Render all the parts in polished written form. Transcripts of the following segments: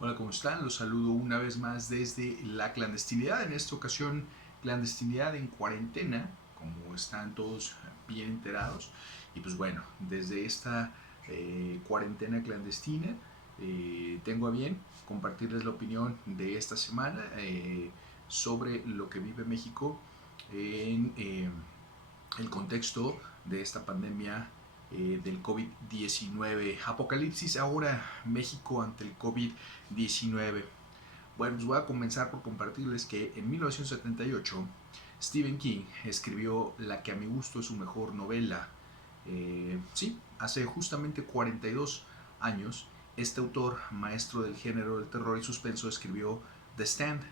Hola, ¿cómo están? Los saludo una vez más desde la clandestinidad. En esta ocasión, clandestinidad en cuarentena, como están todos bien enterados. Y pues bueno, desde esta cuarentena clandestina, tengo a bien compartirles la opinión de esta semana sobre lo que vive México en el contexto de esta pandemia del COVID-19. Apocalipsis ahora, México ante el COVID-19. Bueno, pues voy a comenzar por compartirles que en 1978 Stephen King escribió la que a mi gusto es su mejor novela. Sí, hace justamente 42 años, este autor, maestro del género del terror y suspenso, escribió The Stand.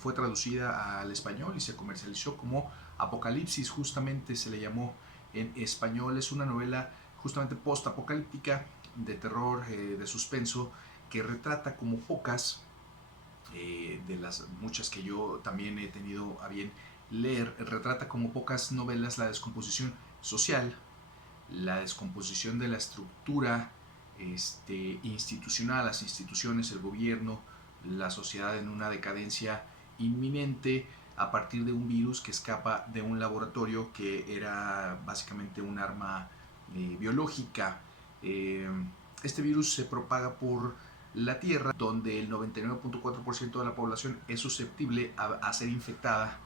Fue traducida al español y se comercializó como Apocalipsis, justamente se le llamó en español. Es una novela justamente post-apocalíptica de terror, de suspenso, que retrata como pocas de las muchas que yo también he tenido a bien leer, retrata como pocas novelas la descomposición social, la descomposición de la estructura institucional, las instituciones, el gobierno, la sociedad en una decadencia inminente a partir de un virus que escapa de un laboratorio que era básicamente un arma biológica. Eh, este virus se propaga por la Tierra, donde el 99.4% de la población es susceptible a ser infectada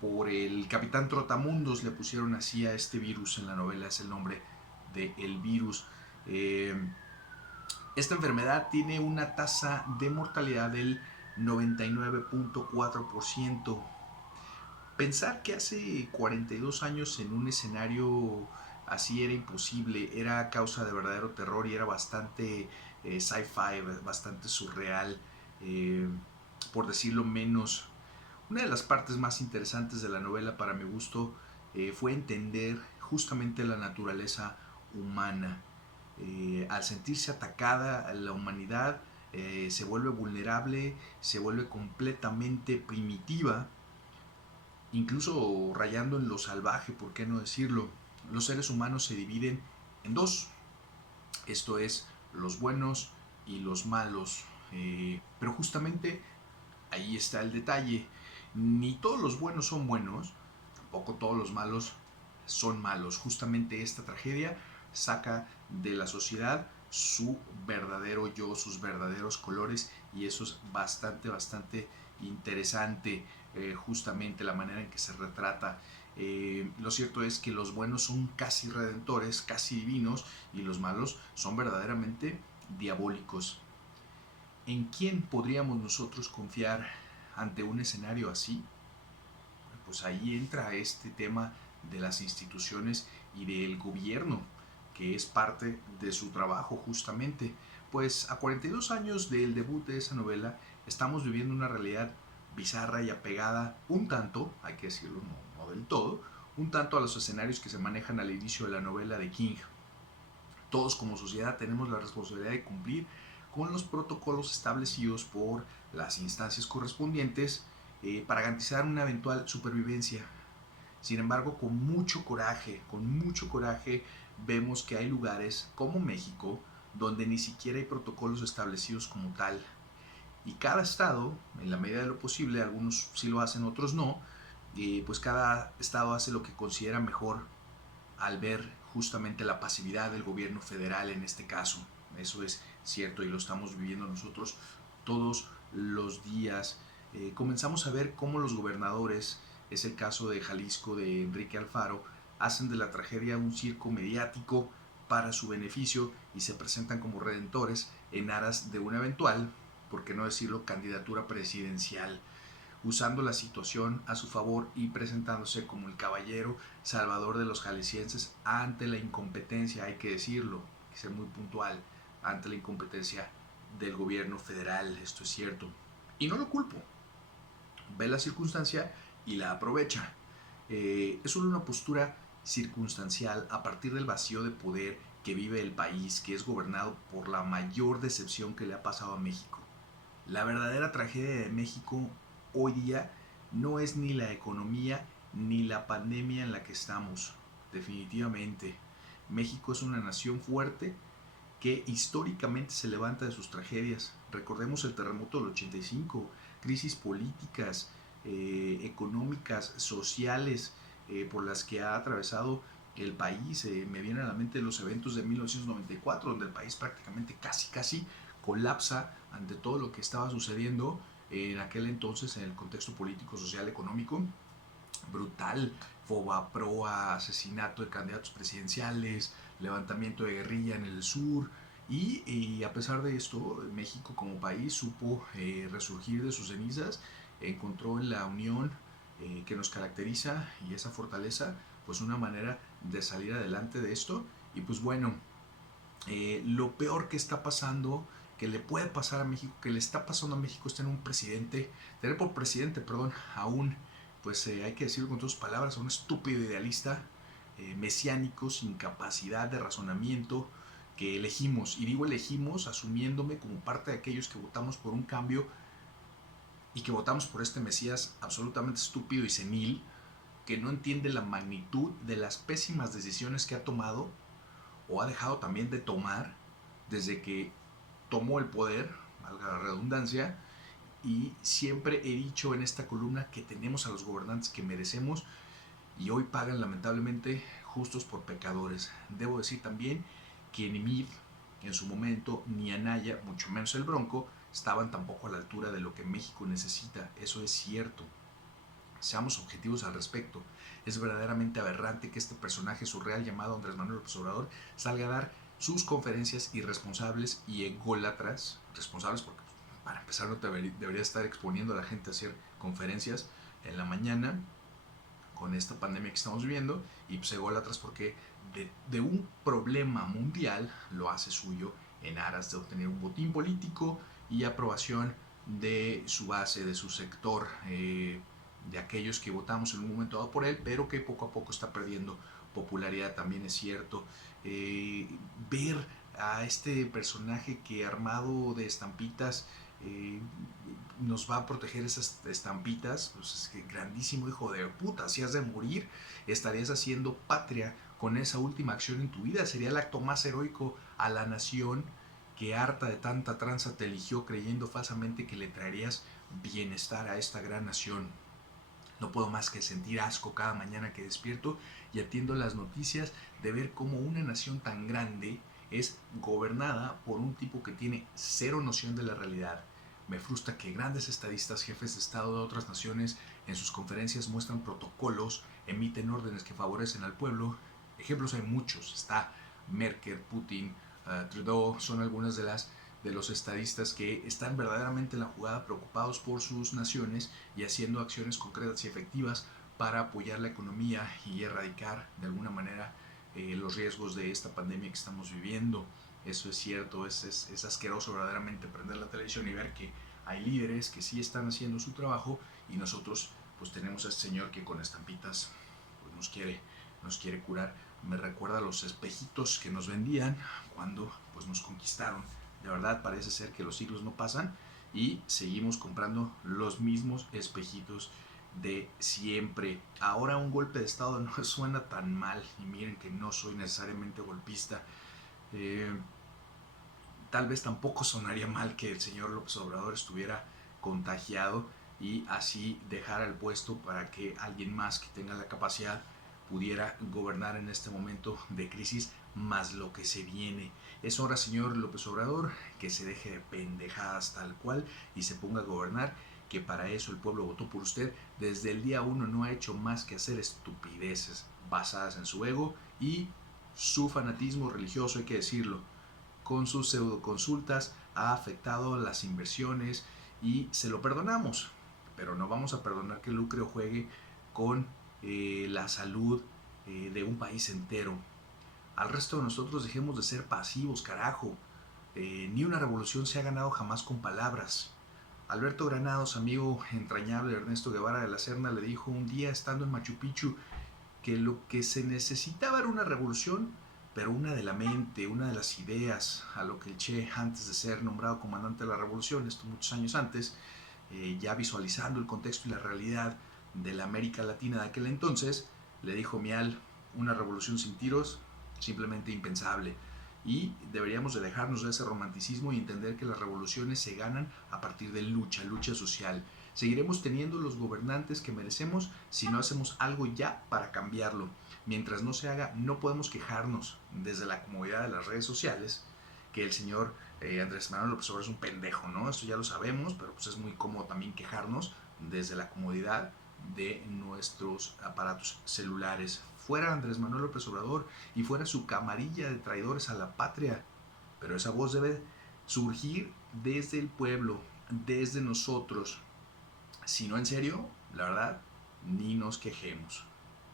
por el Capitán Trotamundos. Le pusieron así a este virus en la novela, es el nombre del virus. Eh, esta enfermedad tiene una tasa de mortalidad del 99.4%. Pensar que hace 42 años en un escenario así era imposible, era causa de verdadero terror y era bastante sci-fi, bastante surreal, eh, por decirlo menos. Una de las partes más interesantes de la novela para mi gusto fue entender justamente la naturaleza humana. Al sentirse atacada, la humanidad se vuelve vulnerable, se vuelve completamente primitiva, incluso rayando en lo salvaje, ¿por qué no decirlo? Los seres humanos se dividen en dos, esto es, los buenos y los malos. Pero justamente ahí está el detalle. Ni todos los buenos son buenos, tampoco todos los malos son malos. Justamente esta tragedia saca de la sociedad su verdadero yo, sus verdaderos colores, y eso es bastante interesante, justamente la manera en que se retrata. Lo cierto es que los buenos son casi redentores, casi divinos, y los malos son verdaderamente diabólicos. ¿En quién podríamos nosotros confiar ante un escenario así? Pues ahí entra este tema de las instituciones y del gobierno, que es parte de su trabajo justamente. Pues a 42 años del debut de esa novela, estamos viviendo una realidad bizarra y apegada un tanto, hay que decirlo, no del todo, un tanto a los escenarios que se manejan al inicio de la novela de King. Todos como sociedad tenemos la responsabilidad de cumplir con los protocolos establecidos por las instancias correspondientes para garantizar una eventual supervivencia. Sin embargo, con mucho coraje, vemos que hay lugares como México donde ni siquiera hay protocolos establecidos como tal. Y cada estado, en la medida de lo posible, algunos sí lo hacen, otros no, pues cada estado hace lo que considera mejor al ver justamente la pasividad del gobierno federal en este caso. Eso es cierto y lo estamos viviendo nosotros todos los días. Comenzamos a ver cómo los gobernadores, es el caso de Jalisco de Enrique Alfaro, hacen de la tragedia un circo mediático para su beneficio y se presentan como redentores en aras de una eventual, por qué no decirlo, candidatura presidencial, usando la situación a su favor y presentándose como el caballero salvador de los jaliscienses ante la incompetencia, hay que decirlo, hay que ser muy puntual, ante la incompetencia del gobierno federal, esto es cierto. Y no lo culpo, ve la circunstancia y la aprovecha. Es solo una postura circunstancial a partir del vacío de poder que vive el país, que es gobernado por la mayor decepción que le ha pasado a México. La verdadera tragedia de México hoy día no es ni la economía ni la pandemia en la que estamos. Definitivamente. México es una nación fuerte que históricamente se levanta de sus tragedias. Recordemos el terremoto del 85, crisis políticas, económicas, sociales, por las que ha atravesado el país. Me vienen a la mente los eventos de 1994, donde el país prácticamente casi colapsa ante todo lo que estaba sucediendo en aquel entonces en el contexto político, social, económico. Brutal, Fobaproa, asesinato de candidatos presidenciales, levantamiento de guerrilla en el sur. Y a pesar de esto, México como país supo resurgir de sus cenizas, encontró en la unión que nos caracteriza y esa fortaleza, pues una manera de salir adelante de esto. Y pues bueno, lo peor que está pasando, que le puede pasar a México, que le está pasando a México, es tener un presidente, tener por presidente, perdón, a un, pues hay que decirlo con tus palabras, a un estúpido idealista, mesiánico, sin capacidad de razonamiento, que elegimos, y digo elegimos asumiéndome como parte de aquellos que votamos por un cambio y que votamos por este Mesías absolutamente estúpido y senil, que no entiende la magnitud de las pésimas decisiones que ha tomado o ha dejado también de tomar desde que tomó el poder, valga la redundancia. Y siempre he dicho en esta columna que tenemos a los gobernantes que merecemos y hoy pagan lamentablemente justos por pecadores. Debo decir también que ni Mid en su momento, ni Anaya, mucho menos el Bronco, estaban tampoco a la altura de lo que México necesita. Eso es cierto. Seamos objetivos al respecto. Es verdaderamente aberrante que este personaje surreal llamado Andrés Manuel López Obrador salga a dar sus conferencias irresponsables y ególatras. Responsables porque, para empezar, no debería estar exponiendo a la gente a hacer conferencias en la mañana con esta pandemia que estamos viviendo, y pues ególatras porque de un problema mundial lo hace suyo en aras de obtener un botín político y aprobación de su base, de su sector, de aquellos que votamos en un momento dado por él, pero que poco a poco está perdiendo popularidad, también es cierto. Ver a este personaje que armado de estampitas nos va a proteger esas estampitas, pues es que grandísimo hijo de puta, si has de morir, estarías haciendo patria con esa última acción en tu vida, sería el acto más heroico a la nación que harta de tanta tranza te eligió creyendo falsamente que le traerías bienestar a esta gran nación. No puedo más que sentir asco cada mañana que despierto y atiendo las noticias de ver cómo una nación tan grande es gobernada por un tipo que tiene cero noción de la realidad. Me frustra que grandes estadistas, jefes de Estado de otras naciones, en sus conferencias muestran protocolos, emiten órdenes que favorecen al pueblo. Ejemplos hay muchos. Está Merkel, Putin, Trudeau, son algunas de los estadistas que están verdaderamente en la jugada, preocupados por sus naciones y haciendo acciones concretas y efectivas para apoyar la economía y erradicar de alguna manera los riesgos de esta pandemia que estamos viviendo. Eso es cierto, es asqueroso verdaderamente prender la televisión y ver que hay líderes que sí están haciendo su trabajo y nosotros pues tenemos a este señor que con estampitas pues, nos quiere curar. Me recuerda a los espejitos que nos vendían cuando pues nos conquistaron. De verdad parece ser que los siglos no pasan y seguimos comprando los mismos espejitos de siempre. Ahora un golpe de estado no suena tan mal y miren que no soy necesariamente golpista. Eh, Tal vez tampoco sonaría mal que el señor López Obrador estuviera contagiado y así dejar el puesto para que alguien más que tenga la capacidad pudiera gobernar en este momento de crisis, más lo que se viene. Es hora, señor López Obrador, que se deje de pendejadas tal cual y se ponga a gobernar, que para eso el pueblo votó por usted. Desde el día uno no ha hecho más que hacer estupideces basadas en su ego y su fanatismo religioso, hay que decirlo. Con sus pseudoconsultas ha afectado las inversiones y se lo perdonamos, pero no vamos a perdonar que lucre o juegue con la salud de un país entero. Al resto de nosotros dejemos de ser pasivos, carajo. Ni una revolución se ha ganado jamás con palabras. Alberto Granados, amigo entrañable de Ernesto Guevara de la Serna, le dijo un día estando en Machu Picchu que lo que se necesitaba era una revolución, pero una de la mente, una de las ideas, a lo que el Che, antes de ser nombrado comandante de la revolución, esto muchos años antes, ya visualizando el contexto y la realidad de la América Latina de aquel entonces, le dijo Mial, una revolución sin tiros, simplemente impensable. y deberíamos de dejarnos de ese romanticismo y entender que las revoluciones se ganan a partir de lucha social. Seguiremos teniendo los gobernantes que merecemos si no hacemos algo ya para cambiarlo. Mientras no se haga, no podemos quejarnos desde la comodidad de las redes sociales que el señor Andrés Manuel López Obrador es un pendejo, ¿no? Esto ya lo sabemos, pero pues es muy cómodo también quejarnos desde la comodidad de nuestros aparatos celulares. Fuera Andrés Manuel López Obrador y fuera su camarilla de traidores a la patria. Pero esa voz debe surgir desde el pueblo, desde nosotros. Si no, en serio, la verdad, ni nos quejemos.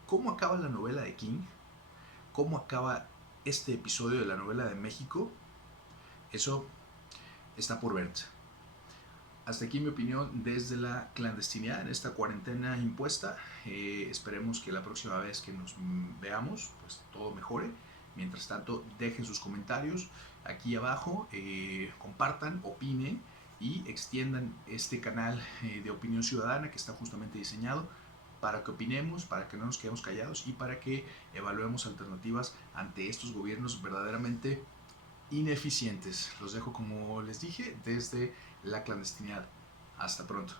¿Cómo acaba la novela de King? ¿Cómo acaba este episodio de la novela de México? Eso está por verse. Hasta aquí mi opinión desde la clandestinidad en esta cuarentena impuesta. Esperemos que la próxima vez que nos veamos, pues todo mejore. Mientras tanto, dejen sus comentarios aquí abajo, compartan, opinen y extiendan este canal de opinión ciudadana que está justamente diseñado para que opinemos, para que no nos quedemos callados y para que evaluemos alternativas ante estos gobiernos verdaderamente ineficientes. Los dejo, como les dije, desde la clandestinidad. Hasta pronto.